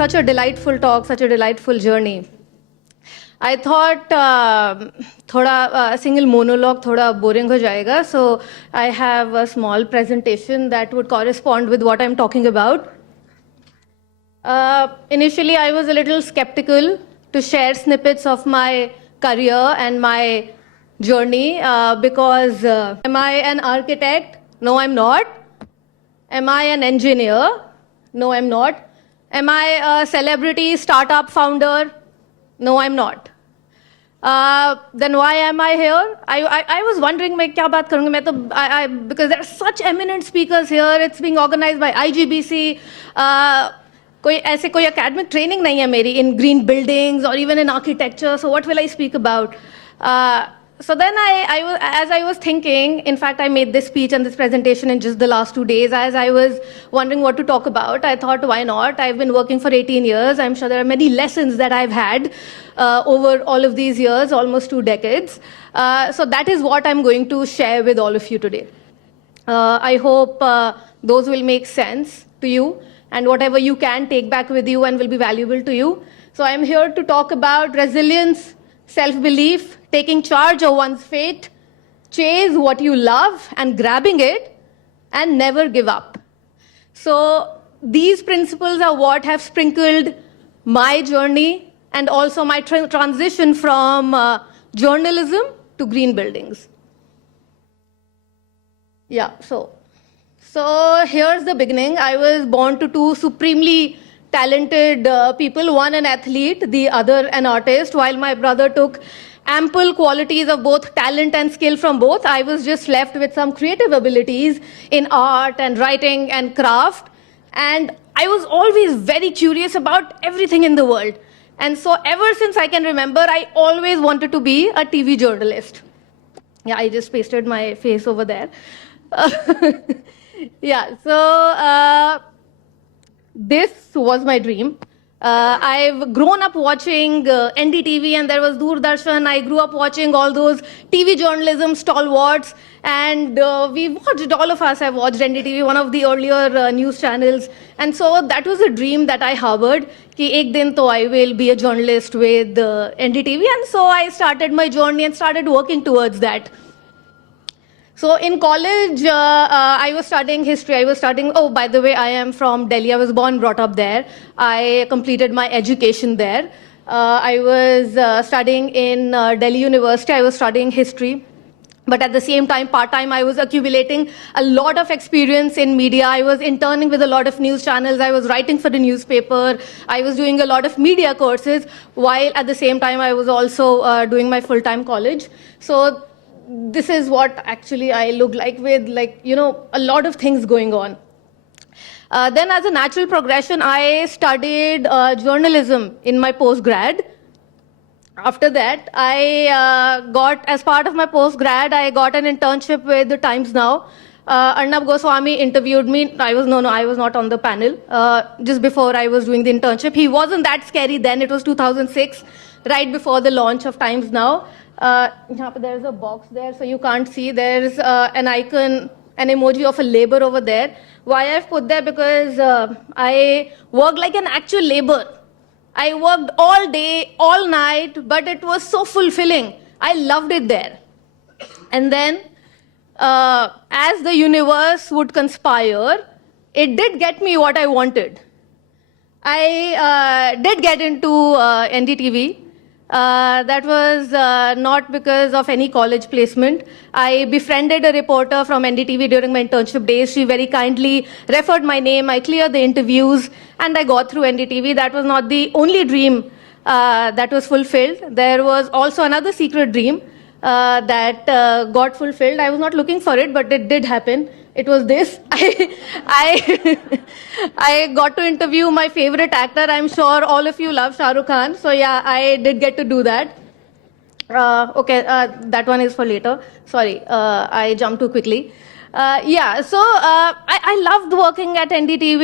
such a delightful talk, such a delightful journey. I thought thoda single monologue thoda boring ho jayega, so I have a small presentation that would correspond with what I'm talking about. Initially, I was a little skeptical to share snippets of my career and my journey because am I an architect? No, I'm not. Am I an engineer? No, I'm not. Am I a celebrity startup founder? No, I'm not. Then why am I here? I was wondering, मैं क्या बात करूँगी मैं तो because there are such eminent speakers here. It's being organized by IGBC. कोई ऐसे कोई academic training नहीं है मेरी in green buildings or even in architecture. So what will I speak about? So then as I was thinking, in fact, I made this speech and this presentation in just the last 2 days. As I was wondering what to talk about, I thought, why not? I've been working for 18 years. I'm sure there are many lessons that I've had over all of these years, almost 2 decades. So that is what I'm going to share with all of you today. I hope those will make sense to you, and whatever you can take back with you and will be valuable to you. So I'm here to talk about resilience, self-belief, taking charge of one's fate, chase what you love and grabbing it, and never give up. So these principles are what have sprinkled my journey and also my transition from journalism to green buildings. Yeah, so here's the beginning. I was born to 2 supremely talented people, one an athlete, the other an artist. While my brother took ample qualities of both talent and skill from both, I was just left with some creative abilities in art and writing and craft. And I was always very curious about everything in the world. And so ever since I can remember, I always wanted to be a TV journalist. Yeah, I just pasted my face over there. Yeah, so this was my dream. I've grown up watching NDTV, and there was Doordarshan. I grew up watching all those TV journalism stalwarts, and we watched, all of us have watched NDTV, one of the earlier news channels. And so that was a dream that I harbored, कि एक दिन तो I will be a journalist with NDTV. And so I started my journey and started working towards that. So in college, I was studying history. Oh, by the way, I am from Delhi. I was born, brought up there. I completed my education there. I was studying in Delhi University. I was studying history. But at the same time, part-time, I was accumulating a lot of experience in media. I was interning with a lot of news channels. I was writing for the newspaper. I was doing a lot of media courses, while at the same time, I was also doing my full-time college. So this is what actually I look like, with, like, you know, a lot of things going on. Then as a natural progression, I studied journalism in my postgrad. After that, I got, as part of my postgrad, I got an internship with the Times Now. Arnab Goswami interviewed me. I was not on the panel. Just before I was doing the internship. He wasn't that scary then. It was 2006, right before the launch of Times Now. There's a box there, so you can't see. There's an icon, an emoji of a labor over there. Why I've put there? Because I worked like an actual labor. I worked all day, all night, but it was so fulfilling. I loved it there. And then, as the universe would conspire, it did get me what I wanted. I did get into NDTV. That was not because of any college placement. I befriended a reporter from NDTV during my internship days. She very kindly referred my name. I cleared the interviews, and I got through NDTV. That was not the only dream that was fulfilled. There was also another secret dream that got fulfilled. I was not looking for it, but it did happen. It was this. I got to interview my favorite actor. I'm sure all of you love Shah Rukh Khan. So yeah, I did get to do that. Okay, that one is for later. Sorry, I jumped too quickly. Yeah, so I loved working at NDTV.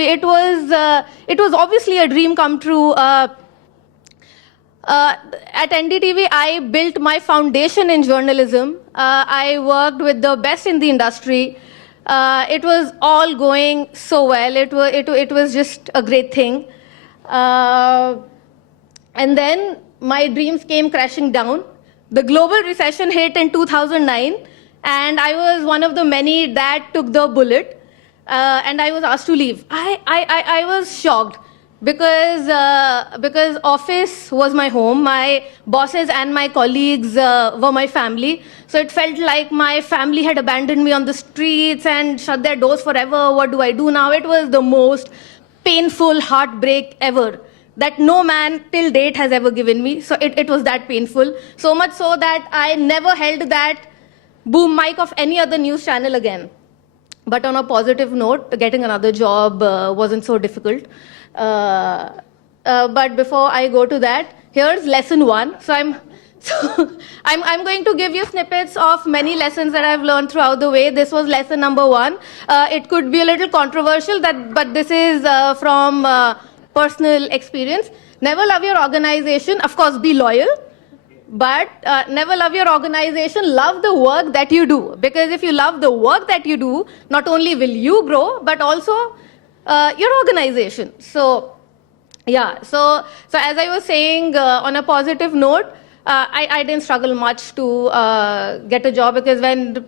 It was obviously a dream come true. At NDTV, I built my foundation in journalism. I worked with the best in the industry. It was all going so well. It was just a great thing. Uh, and then my dreams came crashing down. The global recession hit in 2009, and I was one of the many that took the bullet, and I was asked to leave. I was shocked because office was my home. My bosses and my colleagues were my family. So it felt like my family had abandoned me on the streets and shut their doors forever. What do I do now? It was the most painful heartbreak ever that no man till date has ever given me. So it was that painful. So much so that I never held that boom mic of any other news channel again. But on a positive note, getting another job wasn't so difficult. But before I go to that, here's lesson 1. So I'm going to give you snippets of many lessons that I've learned throughout the way. This was lesson number 1. It could be a little controversial, but this is from personal experience. Never love your organization. Of course, be loyal. But never love your organization, love the work that you do. Because if you love the work that you do, not only will you grow, but also your organization. So, yeah, so as I was saying, on a positive note, I didn't struggle much to get a job because when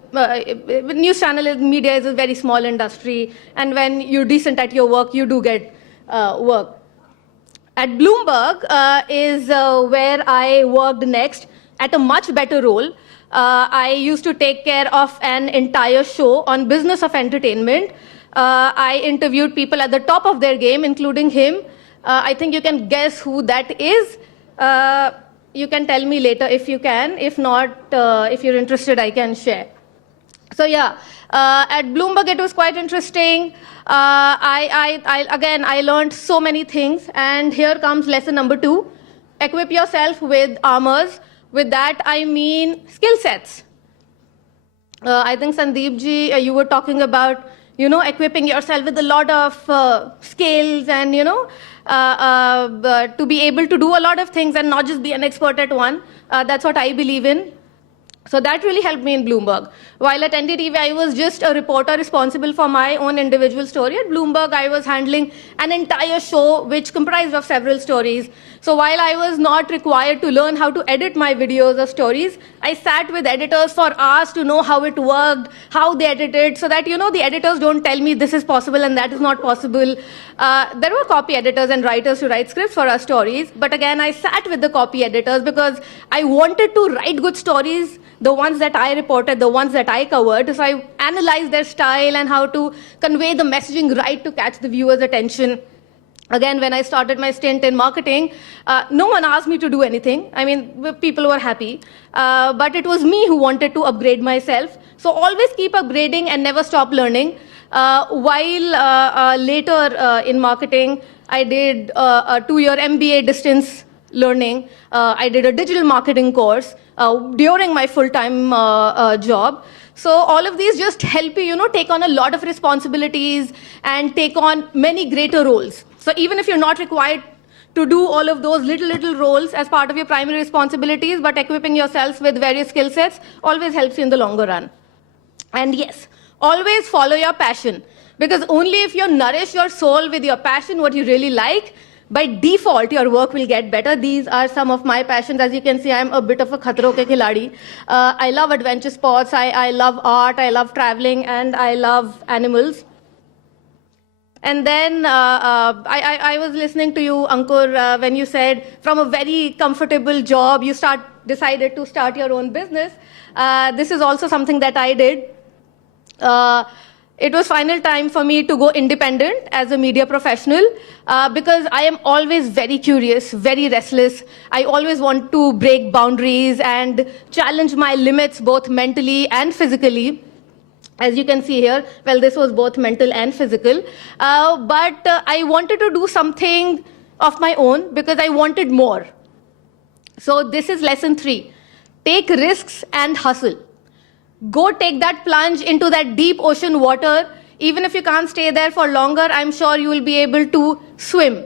news channel media is a very small industry, and when you're decent at your work, you do get work. At Bloomberg is where I worked next at a much better role. I used to take care of an entire show on business of entertainment. I interviewed people at the top of their game, including him. I think you can guess who that is. You can tell me later if you can. If not, if you're interested, I can share. So yeah, at Bloomberg it was quite interesting. I learned so many things, and here comes lesson number 2. Equip yourself with armors. With that, I mean skill sets. I think Sandeep ji, you were talking about, equipping yourself with a lot of skills and, to be able to do a lot of things and not just be an expert at one. That's what I believe in. So that really helped me in Bloomberg. While at NDTV, I was just a reporter responsible for my own individual story. At Bloomberg, I was handling an entire show which comprised of several stories. So while I was not required to learn how to edit my videos or stories, I sat with editors for hours to know how it worked, how they edited, so that, the editors don't tell me this is possible and that is not possible. There were copy editors and writers to write scripts for our stories. But again, I sat with the copy editors because I wanted to write good stories, the ones that I reported, the ones that I covered. So I analyzed their style and how to convey the messaging right to catch the viewer's attention. Again, when I started my stint in marketing, no one asked me to do anything. I mean, people were happy. But it was me who wanted to upgrade myself. So always keep upgrading and never stop learning. While later in marketing, I did a 2-year MBA distance learning. I did a digital marketing course during my full-time job. So all of these just help you, take on a lot of responsibilities and take on many greater roles. So even if you're not required to do all of those little roles as part of your primary responsibilities, but equipping yourself with various skill sets always helps you in the longer run. And yes, always follow your passion, because only if you nourish your soul with your passion, what you really like, by default, your work will get better. These are some of my passions. As you can see, I'm a bit of a khatro ke khiladi. I love adventure sports, I love art, I love traveling, and I love animals. And then I was listening to you, Ankur, when you said from a very comfortable job, you decided to start your own business. This is also something that I did. It was final time for me to go independent as a media professional because I am always very curious, very restless. I always want to break boundaries and challenge my limits both mentally and physically. As you can see here, well, this was both mental and physical. But I wanted to do something of my own because I wanted more. So this is lesson 3. Take risks and hustle. Go take that plunge into that deep ocean water. Even if you can't stay there for longer, I'm sure you will be able to swim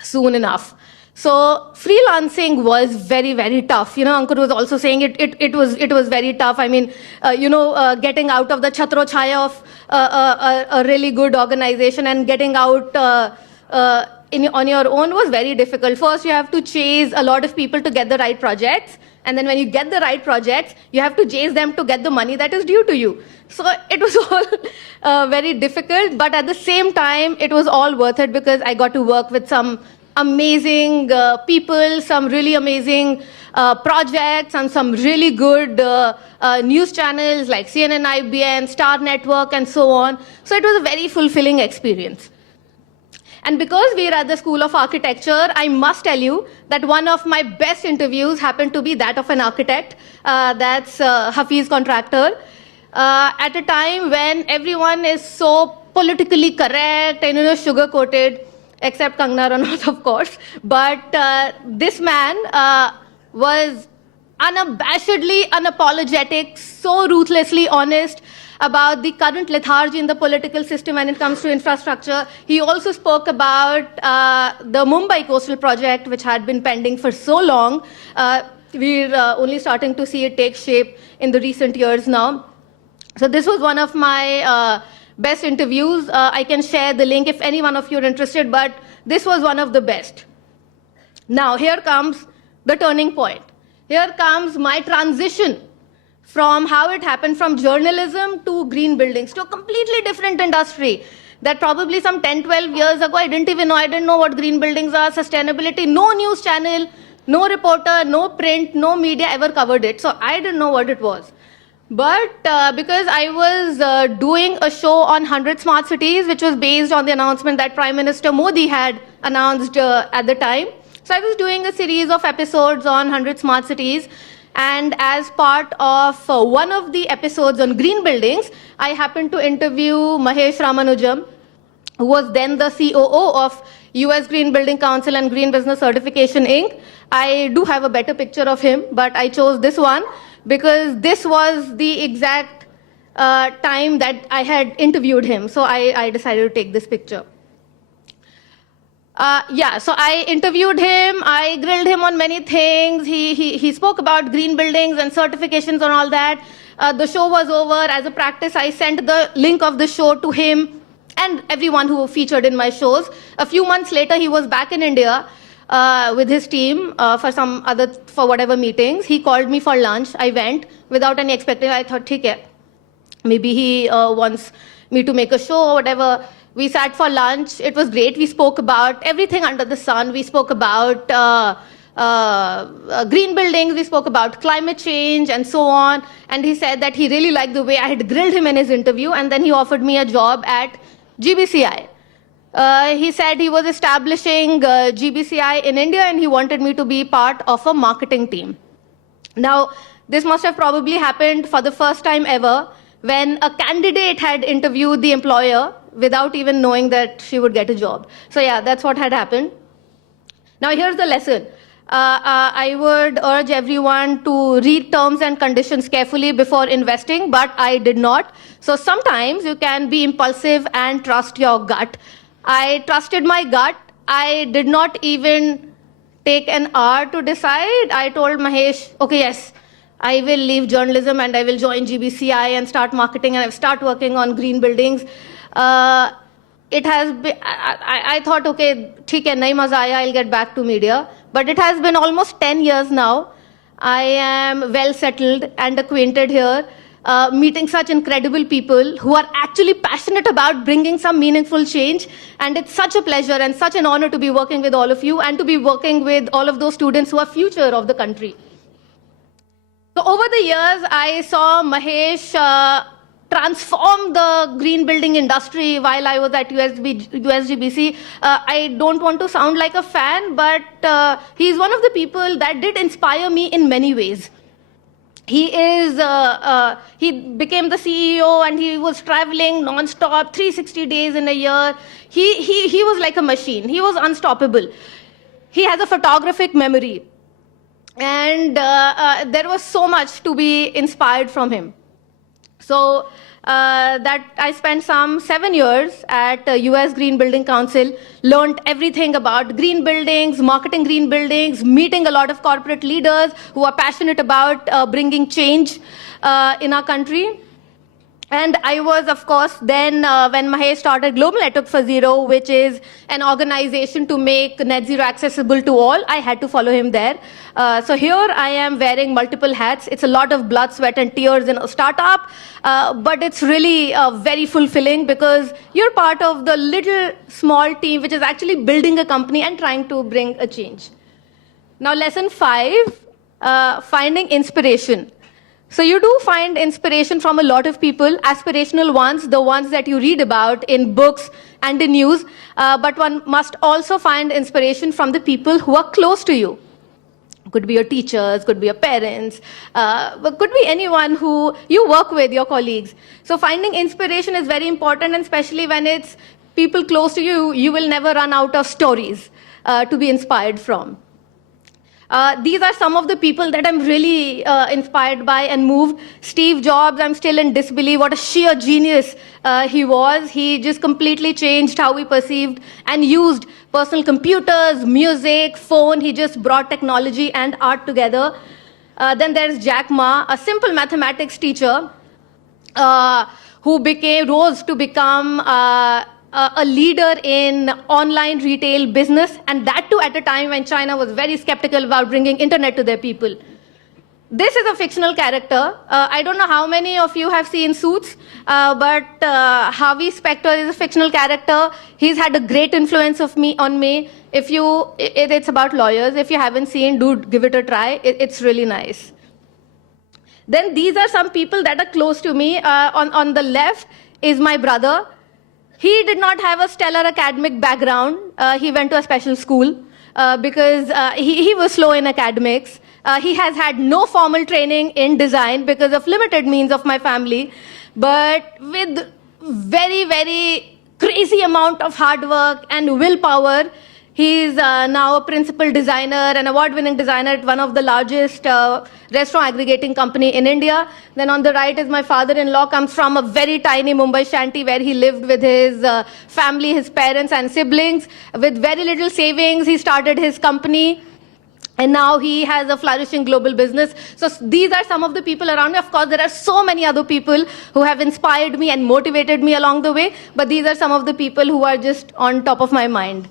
soon enough. So freelancing was very, very tough. Ankur was also saying it was very tough. I mean, getting out of the chhatro chaya of a really good organization and getting out on your own was very difficult. First, you have to chase a lot of people to get the right projects. And then when you get the right projects, you have to chase them to get the money that is due to you. So it was all very difficult. But at the same time, it was all worth it because I got to work with some amazing people, some really amazing projects, and some really good news channels like CNN, IBN, Star Network, and so on. So it was a very fulfilling experience. And because we are at the School of Architecture, I must tell you that one of my best interviews happened to be that of an architect. That's Hafiz Contractor. At a time when everyone is so politically correct and sugar-coated, except Kangna Ranaut, of course. But this man was unabashedly unapologetic, so ruthlessly honest about the current lethargy in the political system when it comes to infrastructure. He also spoke about the Mumbai coastal project, which had been pending for so long. We're only starting to see it take shape in the recent years now. So this was one of my best interviews. I can share the link if any one of you are interested, but this was one of the best. Now, here comes the turning point. Here comes my transition from how it happened from journalism to green buildings, to a completely different industry that probably some 10, 12 years ago, I didn't know what green buildings are, sustainability, no news channel, no reporter, no print, no media ever covered it. So I didn't know what it was. But because I was doing a show on 100 smart cities, which was based on the announcement that Prime Minister Modi had announced at the time. So I was doing a series of episodes on 100 smart cities. And as part of one of the episodes on green buildings, I happened to interview Mahesh Ramanujam, who was then the COO of US Green Building Council and Green Business Certification, Inc. I do have a better picture of him, but I chose this one because this was the exact time that I had interviewed him. So I decided to take this picture. So I interviewed him, I grilled him on many things. He spoke about green buildings and certifications and all that. The show was over. As a practice, I sent the link of the show to him and everyone who featured in my shows. A few months later, he was back in India with his team for whatever meetings. He called me for lunch. I went without any expectation. I thought, okay, maybe he wants me to make a show or whatever. We sat for lunch. It was great. We spoke about everything under the sun. We spoke about green buildings. We spoke about climate change and so on. And he said that he really liked the way I had grilled him in his interview. And then he offered me a job at GBCI. He said he was establishing GBCI in India and he wanted me to be part of a marketing team. Now, this must have probably happened for the first time ever when a candidate had interviewed the employer without even knowing that she would get a job. So yeah, that's what had happened. Now here's the lesson. I would urge everyone to read terms and conditions carefully before investing, but I did not. So sometimes you can be impulsive and trust your gut. I trusted my gut. I did not even take an hour to decide. I told Mahesh, okay, yes, I will leave journalism and I will join GBCI and start marketing and I'll start working on green buildings. It has been, I thought, okay, theek hai, nahi maza aaya, I'll get back to media. But it has been almost 10 years now. I am well settled and acquainted here, meeting such incredible people who are actually passionate about bringing some meaningful change. And it's such a pleasure and such an honor to be working with all of you and to be working with all of those students who are future of the country. So over the years, I saw Mahesh transform the green building industry while I was at USGBC. I don't want to sound like a fan, but he's one of the people that did inspire me in many ways. He became the CEO and he was traveling non-stop, 360 days in a year. He was like a machine. He was unstoppable. He has a photographic memory. And there was so much to be inspired from him. So that I spent some 7 years at US Green Building Council, learned everything about green buildings, marketing green buildings, meeting a lot of corporate leaders who are passionate about bringing change in our country. And I was, of course, then when Mahesh started Global Network for Zero, which is an organization to make net zero accessible to all, I had to follow him there. So here I am wearing multiple hats. It's a lot of blood, sweat, and tears in a startup, but it's really very fulfilling because you're part of the little small team which is actually building a company and trying to bring a change. Now, lesson 5, finding inspiration. So you do find inspiration from a lot of people, aspirational ones, the ones that you read about in books and in news, but one must also find inspiration from the people who are close to you. Could be your teachers, could be your parents, but could be anyone who you work with, your colleagues. So finding inspiration is very important, and especially when it's people close to you, you will never run out of stories to be inspired from. These are some of the people that I'm really inspired by and moved. Steve Jobs, I'm still in disbelief. What a sheer genius he was. He just completely changed how we perceived and used personal computers, music, phone. He just brought technology and art together. Then there's Jack Ma, a simple mathematics teacher who rose to become a leader in online retail business, and that too at a time when China was very skeptical about bringing internet to their people. This is a fictional character. I don't know how many of you have seen Suits, but Harvey Specter is a fictional character. He's had a great influence on me. It's about lawyers. If you haven't seen, do give it a try. It's really nice. Then these are some people that are close to me. On the left is my brother. He did not have a stellar academic background. He went to a special school because he was slow in academics. He has had no formal training in design because of limited means of my family. But with very, very crazy amount of hard work and willpower, he's now a principal designer, an award-winning designer at one of the largest restaurant aggregating company in India. Then on the right is my father-in-law, comes from a very tiny Mumbai shanty where he lived with his family, his parents and siblings. With very little savings, he started his company. And now he has a flourishing global business. So these are some of the people around me. Of course, there are so many other people who have inspired me and motivated me along the way. But these are some of the people who are just on top of my mind.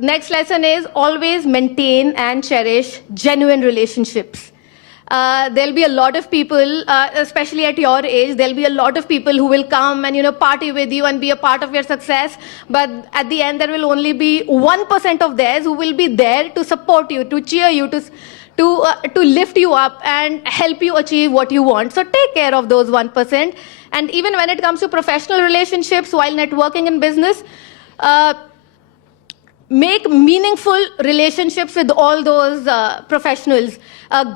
Next lesson is always maintain and cherish genuine relationships. There'll be a lot of people, especially at your age, there'll be a lot of people who will come and party with you and be a part of your success. But at the end, there will only be 1% of theirs who will be there to support you, to cheer you, to lift you up and help you achieve what you want. So take care of those 1%. And even when it comes to professional relationships while networking in business, make meaningful relationships with all those professionals.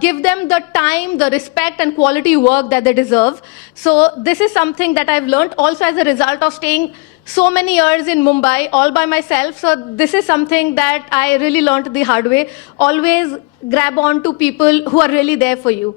Give them the time, the respect and quality work that they deserve. So this is something that I've learned also as a result of staying so many years in Mumbai all by myself. So this is something that I really learned the hard way. Always grab on to people who are really there for you.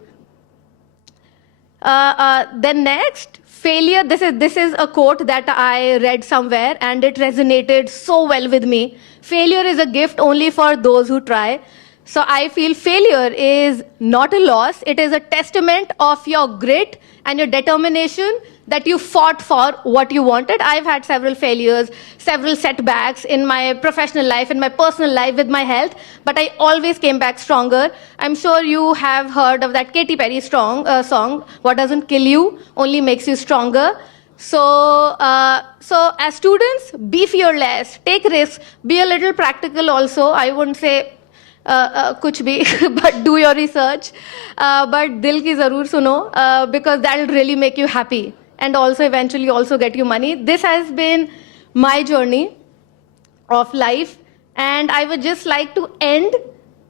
Then next, failure. This is a quote that I read somewhere and it resonated so well with me. Failure is a gift only for those who try. So I feel failure is not a loss. It is a testament of your grit and your determination that you fought for what you wanted. I've had several failures, several setbacks in my professional life, in my personal life with my health, but I always came back stronger. I'm sure you have heard of that Katy Perry song, "What doesn't kill you only makes you stronger." So as students, be fearless, take risks, be a little practical also. I wouldn't say kuch bhi, but do your research. But dil ki zarur suno, because that will really make you happy and also eventually also get you money. This has been my journey of life, and I would just like to end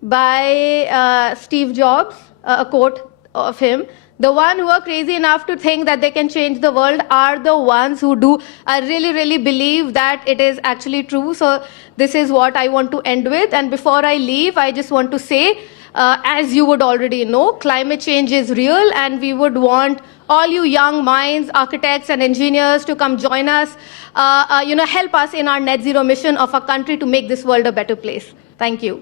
by Steve Jobs, a quote of him. The one who are crazy enough to think that they can change the world are the ones who do. I really, really believe that it is actually true. So this is what I want to end with. And before I leave, I just want to say, as you would already know, climate change is real, and we would want all you young minds, architects and engineers to come join us, help us in our net zero mission of our country to make this world a better place. Thank you.